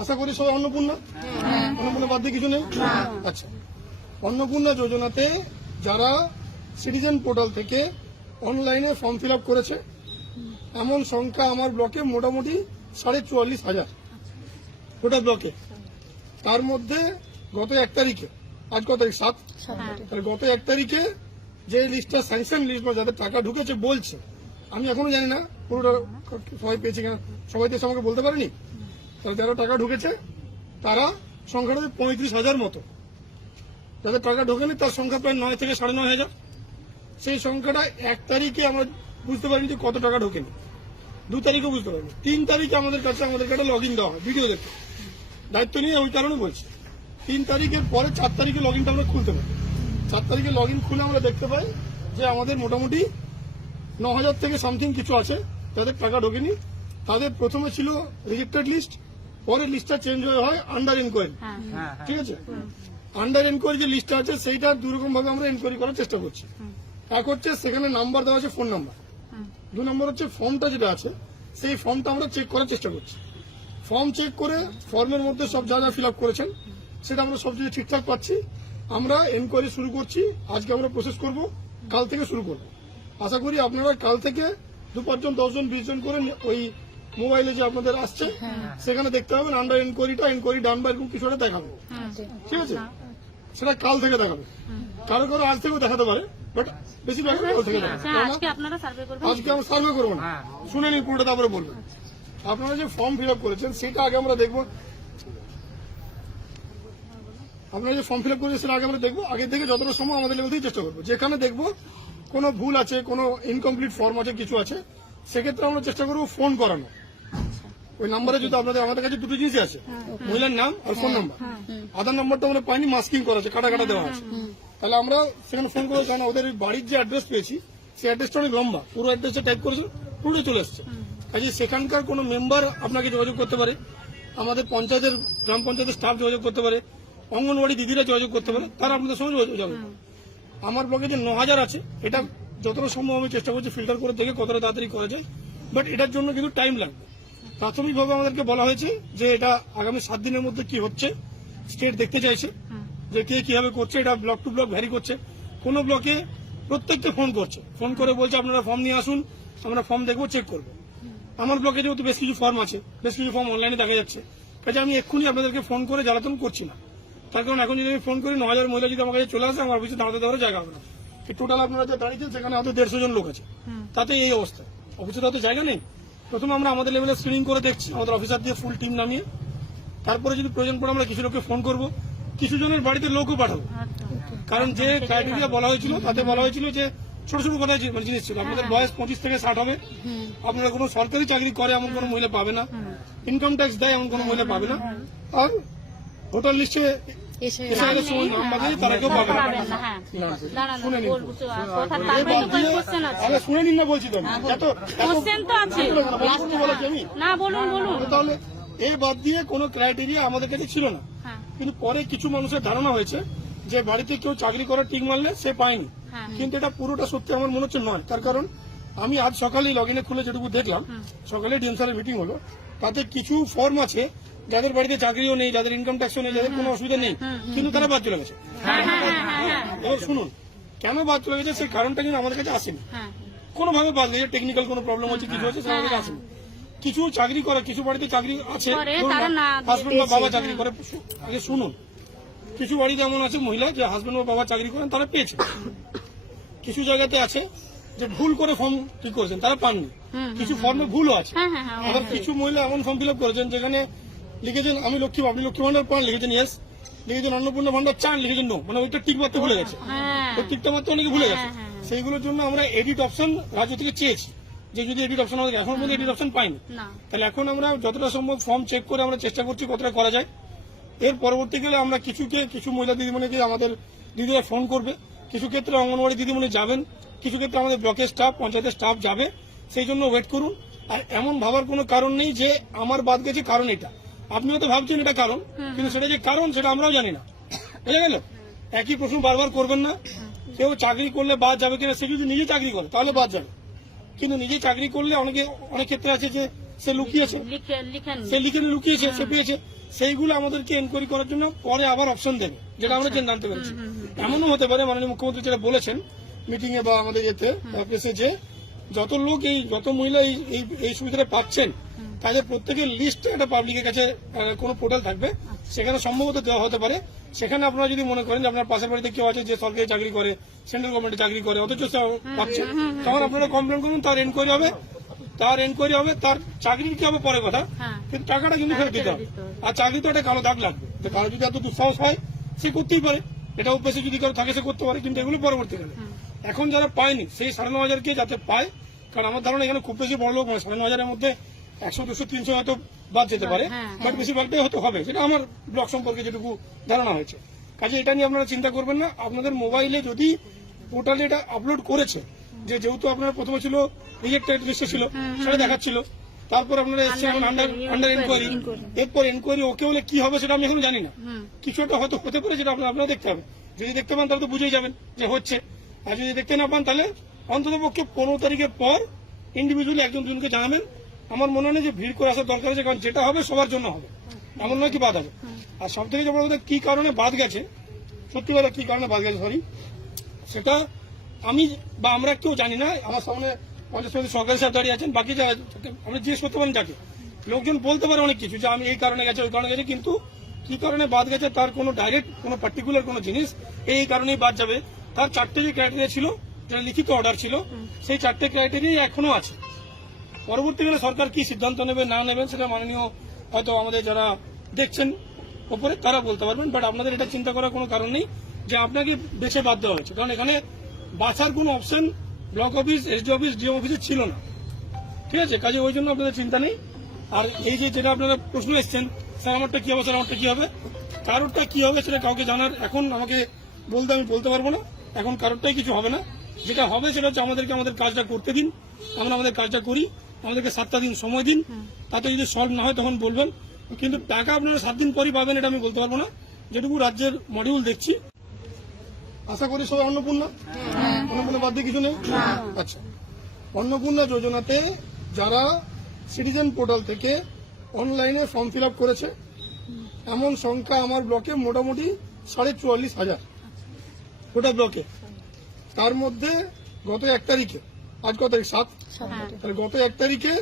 আশা করি সবাই অন্নপূর্ণা, অন্নপূর্ণা বাদ দিয়ে কিছু নেই। আচ্ছা, অন্নপূর্ণা যোজনাতে যারা সিটিজেন পোর্টাল থেকে অনলাইনে ফর্ম ফিল আপ করেছে এমন সংখ্যা আমার ব্লকে মোটামুটি 44,500 গোটা ব্লকে। তার মধ্যে গত 1 তারিখে, আজ কত তারিখ 7, তাহলে গত 1 তারিখে যে লিস্টটা স্যাংশন লিস্ট বা যাদের টাকা ঢুকেছে বলছে, আমি এখনো জানি না পুরোটা সবাই পেয়েছে কিনা, সবাই তো আমাকে বলতে পারেনি। তাহলে যারা টাকা ঢুকেছে তারা সংখ্যাটা 35,000 মতো। যাদের টাকা ঢোকেনি তার সংখ্যা প্রায় 9 থেকে 9,500। সেই সংখ্যাটা 1 তারিখে আমরা বুঝতে পারিনি যে কত টাকা ঢোকেনি, 2 তারিখে বুঝতে পারিনি, 3 তারিখে আমাদেরকে একটা লগ ইন দেওয়া হয় ভিডিও দেখতে, দায়িত্ব নিয়ে ওই কারণে বলছি। 3 তারিখের পরে 4 তারিখে লগ ইনটা আমরা খুলতে পারি। 4 তারিখে লগ ইন খুলে আমরা দেখতে পাই যে আমাদের মোটামুটি 9,000 থেকে সামথিং কিছু আছে যাদের টাকা ঢোকেনি। তাদের প্রথমে ছিল রিজেক্টেড লিস্ট, পরে লিস্টটা চেঞ্জ হয়ে হয় আন্ডার এনকোয়ারি। ঠিক আছে, আন্ডার এনকোয়ারি যে লিস্টটা আছে সেইটা দুরকম ভাবে আমরা এনকোয়ারি করার চেষ্টা করছি। এক হচ্ছে সেখানে নাম্বার দেওয়া আছে, ফোন নাম্বার। 2 নম্বর হচ্ছে ফর্মটা যেটা আছে সেই ফর্মটা আমরা চেক করার চেষ্টা করছি। ফর্ম চেক করে ফর্মের মধ্যে সব যা যা ফিল আপ করেছেন সেটা আমরা সব কিছু ঠিকঠাক পাচ্ছি। আমরা এনকোয়ারি শুরু করছি, আজকে আমরা প্রসেস করব, কাল থেকে শুরু করব। আশা করি আপনারা কাল থেকে 2-5 জন 10 জন 20 জন করে ওই মোবাইলে যে আপনাদের আসছে সেখানে দেখতে পাবেন আন্ডার এনকোয়ারি ডান বা এরকম কিছু একটা দেখাবে। ঠিক আছে, সেটা কাল থেকে দেখাবে, কারো কারো আজ থেকেও দেখাতে পারে, বাট বেশিরভাগ কাল থেকে দেখাবে। আজকে আমরা সার্ভে করবো না, শুনে নিন পুরোটা তারপরে বলবো। আপনারা যে ফর্ম ফিল আপ করেছেন সেটা আগে আমরা দেখবো। আপনারা যে ফর্ম ফিল আপ করেছেন সেটা আগে আমরা দেখবো। আগে থেকে যতটা সময় আমাদের লেভেল থেকে চেষ্টা করবো। যেখানে দেখবো কোনো ভুল আছে, কোনো ইনকমপ্লিট ফর্ম আছে, কিছু আছে, সেক্ষেত্রে আমরা চেষ্টা করবো ফোন করানো। ওই নাম্বারে যদি আমাদের কাছে 2টো জিনিসই আছে, মহিলার নাম আর ফোন নাম্বার। আধার নাম্বারটা আমরা পাইনি, মাস্কিং করা আছে, কাটা দেওয়া আছে। তাহলে আমরা সেখানে ফোন করবো, কারণ ওদের বাড়ির যে অ্যাড্রেস পেয়েছি সেই অ্যাড্রেসটা অনেক লম্বা, পুরো অ্যাড্রেসটা টাইপ করেছে, পুরোটা চলে এসছে। কাজে সেখানকার কোনো মেম্বার আপনাকে যোগাযোগ করতে পারে, আমাদের পঞ্চায়েতের গ্রাম পঞ্চায়েতের স্টাফ যোগাযোগ করতে পারে, অঙ্গনওয়াড়ি দিদিরা যোগাযোগ করতে পারে, তারা আপনাদের সঙ্গে যোগাযোগ করবে। আমার ব্লকে যে 9,000 আছে এটা যতটা সম্ভব আমি চেষ্টা করছি ফিল্টার করে দেখে কতটা তাড়াতাড়ি করা যায়, বাট এটার জন্য কিন্তু টাইম লাগবে। প্রাথমিকভাবে আমাদেরকে বলা হয়েছে যে এটা আগামী 7 দিনের মধ্যে কি হচ্ছে স্টেট দেখতে চাইছে, যে কে কিভাবে করছে। এটা ব্লক টু ব্লক ভ্যারি করছে। কোন ব্লকে প্রত্যেককে ফোন করছে, ফোন করে বলছে আপনারা ফর্ম নিয়ে আসুন, আমরা ফর্ম দেখবো, চেক করবো। আমার ব্লকে যেহেতু বেশ কিছু ফর্ম আছে, বেশ কিছু ফর্ম অনলাইনে দেখা যাচ্ছে, কাজে আমি এক্ষুনি আপনাদেরকে ফোন করে জ্বালাতন করছি না। তার কারণ এখন যদি আমি ফোন করি 9,000 মহিলা যদি আমার কাছে চলে আসে, আমার অফিসে দাঁড়াতে দেওয়ার জায়গা হবে না। টোটাল আপনারা যে দাঁড়িয়েছেন সেখানে হয়তো 150 জন লোক আছে, তাতে এই অবস্থা, অফিসে তো জায়গা নেই। প্রথমে আমরা আমাদের লেভেলে স্ক্রিনিং করে দেখছি, আমাদের অফিসার দিয়ে ফুল টিম নামিয়ে, তারপরে যদি প্রয়োজন পড়ে আমরা কিছু লোককে ফোন করবো, কিছু জনের বাড়িতে লোকও পাঠাবো। কারণ যে ক্রাইটেরিয়া বলা হয়েছিল তাতে বলা হয়েছিল যে ছোট ছোট কথা জিনিস ছিল, আপনাদের বয়স 25 থেকে 60 হবে, আপনারা কোনো সরকারি চাকরি করে এমন কোনো মহিলা পাবে না, ইনকাম ট্যাক্স দেয় এমন কোনো মহিলা পাবে না, আর ভোটার লিস্টে তারা কেউ পাবে না। শুনে নিন না, বলছি তো তাহলে এই বাদ দিয়ে কোনো ক্রাইটেরিয়া আমাদের কাছে ছিল না। কিন্তু পরে কিছু মানুষের ধারণা হয়েছে যে বাড়িতে কেউ চাকরি করার টিক মারলে সে পায়নি, কিন্তু এটা পুরোটা সত্যি আমার মনে হচ্ছে নয়। তার কারণ আমি আজ সকালেই লগ ইনে খুলে যেটুকু দেখলাম, সকালে ডিএমসারের মিটিং হলো, তাতে কিছু ফর্ম আছে যাদের বাড়িতে চাকরিও নেই, যাদের ইনকাম ট্যাক্সও নেই, যাদের কোনো অসুবিধা নেই, কিন্তু তারা বাদ চলে গেছে। এবার শুনুন কেন বাদ চলে গেছে সেই কারণটা কিন্তু আমাদের কাছে আসেনি, কোনোভাবে বাদ গেছে, টেকনিক্যাল কোনো প্রবলেম হচ্ছে, কিছু হচ্ছে, সেটা আমাদের কাছে আসেনি। কিছু চাকরি করে, কিছু বাড়িতে চাকরি আছে, হাজবেন্ড বা বাবা চাকরি করে, আগে শুনুন, কিছু বাড়িতে এমন আছে মহিলা যে হাজবেন্ড বা বাবা চাকরি করেন, তারা পেয়েছে। কিছু জায়গাতে আছে যে ভুল করে ফর্ম ঠিক করেছেন, তারা পাননি, কিছু ফর্মে ভুলও আছে। আবার কিছু মহিলা এমন ফর্ম ফিল আপ করেছেন যেখানে লিখেছেন আমি লক্ষ্মী, আপনি লক্ষ্মী ভান্ডার পান, লিখেছেন ইয়েস, লিখেছেন অন্নপূর্ণা ভান্ডার চান, লিখেছেন নো, মানে ওইটা টিক মারতে ভুলে গেছে, ওই টিকটা মারতে অনেকে ভুলে গেছে। সেইগুলোর জন্য আমরা এডিট অপশন রাজ্য থেকে চেয়েছি, যে যদি এডিট অপশন আমাদের এখন পর্যন্ত এডিট অপশন পাইনি, তাহলে এখন আমরা যতটা সম্ভব ফর্ম চেক করে আমরা চেষ্টা করছি কতটা করা যায়। এর পরবর্তীকালে আমরা কিছু মহিলা দিদিমণিকে আমাদের দিদিরা ফোন করবে, কিছু ক্ষেত্রে অঙ্গনওয়াড়ি দিদিমণি যাবেন, কিছু ক্ষেত্রে আমাদের ব্লকের স্টাফ, পঞ্চায়েতের স্টাফ যাবে, সেই জন্য ওয়েট করুন। আর এমন ভাবার কোনো কারণ নেই যে আমার বাদ গেছে কারণ এটা, আপনি হয়তো ভাবছেন এটা কারণ, কিন্তু সেটা যে কারণ সেটা আমরাও জানি না, বুঝা গেল। একই প্রশ্ন বারবার করবেন না। কেউ চাকরি করলে বাদ যাবে কিনা, সে যদি নিজে চাকরি করে তাহলে বাদ যাবে, কিন্তু নিজে চাকরি করলে অনেক ক্ষেত্রে আছে যে সে লুকিয়েছে, লিখেন সে লিখে লুকিয়েছে, সে পেয়েছে, সেইগুলো আমাদেরকে এনকোয়ারি করার জন্য পরে আবার অপশন দেবে, যেটা আমরা জানতে পেরেছি। এমনও হতে পারে মাননীয় মুখ্যমন্ত্রী যেটা বলেছেন মিটিং এ বা আমাদের এতে অফিসে, যে যত লোক যত মহিলা এই সুবিধাটা পাচ্ছেন তাদের প্রত্যেকের লিস্ট একটা পাবলিকের কাছে কোনো পোর্টাল থাকবে, সেখানে সম্ভবত দেওয়া হতে পারে। সেখানে আপনারা যদি মনে করেন যে আপনার পাশের বাড়িতে কেউ আছে যে সরকারি চাকরি করে, সেন্ট্রাল গভর্নমেন্টে চাকরি করে, অথচ পাচ্ছেন, তখন আপনারা কমপ্লেন করুন, তার এনকোয়ারি হবে, তার চাকরির কি হবে পরে কথা, কিন্তু টাকাটা কিন্তু ফেরত দিতে হবে। আর চাকরি তো একটা কালো দাগ লাগবে, তো কারো যদি এত দুঃসাহস হয় সে করতেই পারে, এটা অভ্যেসে যদি কারো থাকে সে করতে পারে, কিন্তু এগুলো পরবর্তীকালে। এখন যারা পায়নি সেই 9,500 কে যাতে পায়, কারণ আমার ধারণা এখানে খুব বেশি বড় লোক নয়, 9,500-এর মধ্যে 100, 200, 300 হয়তো বাদ যেতে পারে, বাট বেশিরভাগটাই হয়তো হবে, সেটা আমার ব্লক সম্পর্কে যেটুকু ধারণা হয়েছে। কাজে এটা নিয়ে আপনারা চিন্তা করবেন না। আপনাদের মোবাইলে যদি পোর্টালে এটা আপলোড করেছে, যেহেতু আপনার প্রথমে ছিল রিজেক্টেড লিস্টে ছিল, সেটা দেখাচ্ছিল, তারপর আপনারা এসছে এখন আন্ডার এনকোয়ারি, এরপর এনকোয়ারি ওকে হলে কি হবে সেটা আমি এখন জানি না, কিছু একটা হয়তো হতে পারে, যেটা আপনারা দেখতে হবে। যদি দেখতে পান তাহলে তো বুঝেই যাবেন যে হচ্ছে, আর যদি দেখতে না পান তাহলে অন্তত পক্ষে 15 তারিখের পর ইন্ডিভিজুয়ালি একজন দুজনকে জানাবেন। আমার মনে হয় না যে ভিড় করে আসার দরকার আছে, কারণ যেটা হবে সবার জন্য হবে, এমন নয় কি বাদ হবে। আর সব থেকে বড় কথা, কি কারণে বাদ গেছে, সত্যি কথা কি কারণে বাদ গেছে সরি, সেটা আমি বা আমরা কেউ জানি না। আমার সামনে 50 সরকারি স্টাফ দাঁড়িয়ে আছেন, বাকি যারা আমরা জিজ্ঞেস করতে পারেন যাকে, লোকজন বলতে পারে অনেক কিছু, যে আমি এই কারণে গেছে, ওই কারণে গেছে, কিন্তু কি কারণে বাদ গেছে তার কোনো ডাইরেক্ট কোনো পার্টিকুলার কোনো জিনিস এই কারণেই বাদ যাবে, তার 4টে যে ক্রাইটেরিয়া ছিল, যেটা লিখিত অর্ডার ছিল, সেই 4টে ক্রাইটেরিয়া এখনো আছে। পরবর্তীকালে সরকার কি সিদ্ধান্ত নেবে না নেবেন সেটা মাননীয় হয়তো আমাদের যারা দেখছেন ওপরে তারা বলতে পারবেন, বাট আপনাদের এটা চিন্তা করার কোনো কারণ নেই যে আপনাকে বেছে বাদ দেওয়া হয়েছে, কারণ এখানে বাছার কোনো option block office, SD office, DM অফিসে ছিল না, ঠিক আছে। কাজে ওই জন্য আপনাদের চিন্তা নেই। আর এই যে যেটা আপনারা প্রশ্ন এসছেন, স্যার আমারটা কি হবে, স্যার আমারটা কি হবে, কারোরটা কি হবে সেটা কাউকে জানার এখন আমাকে আমি বলতে পারবো না, এখন কারোরটাই কিছু হবে না। যেটা হবে সেটা হচ্ছে আমাদেরকে আমাদের কাজটা করতে দিন, আমরা আমাদের কাজটা করি, আমাদেরকে 7টা দিন সময় দিন, তাতে যদি সলভ না হয় তখন বলবেন, কিন্তু টাকা আপনারা 7 দিন পরই পাবেন এটা আমি বলতে পারবো না। যেটুকু রাজ্যের মডিউল দেখছি, আশা করি সবাই অন্নপূর্ণা বাদ দিয়ে কিছু নেই। আচ্ছা, অন্নপূর্ণা যোজনাতে যারা সিটিজেন পোর্টাল থেকে অনলাইনে ফর্ম ফিল আপ করেছে, এমন সংখ্যা আমার ব্লকে মোটামুটি 44,500 গোটা ব্লকে। তার মধ্যে গত 1 তারিখে, আজ কত তারিখ 7, তাহলে গত 1 তারিখে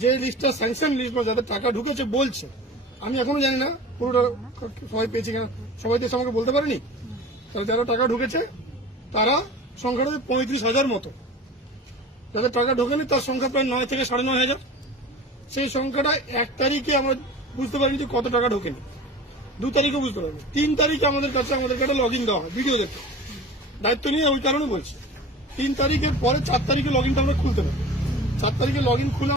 যে লিস্টটা স্যাংশন লিস্ট বা যাদের টাকা ঢুকেছে বলছে, আমি এখনো জানি না পুরোটা সবাই পেয়েছি কিনা, সবাই তো আমাকে বলতে পারেনি, তাহলে যারা টাকা ঢুকেছে তারা সংখ্যাটা 35,000 মতো, যাদের টাকা ঢোকেনি তার সংখ্যা প্রায় 9 থেকে 9,500। সেই সংখ্যাটা 1 তারিখে আমরা বুঝতে পারিনি যে কত টাকা ঢোকেনি, 2 তারিখে বুঝতে পারবো, 3 তারিখে আমাদের কাছে একটা লগ ইন দেওয়া হয় ভিডিও দেখতে, দায়িত্ব নিয়ে ওই কারণে বলছি। 3 তারিখের পরে 4 তারিখে লগ ইনটা আমরা খুলতে পারি, 4 তারিখে লগ ইন খুলে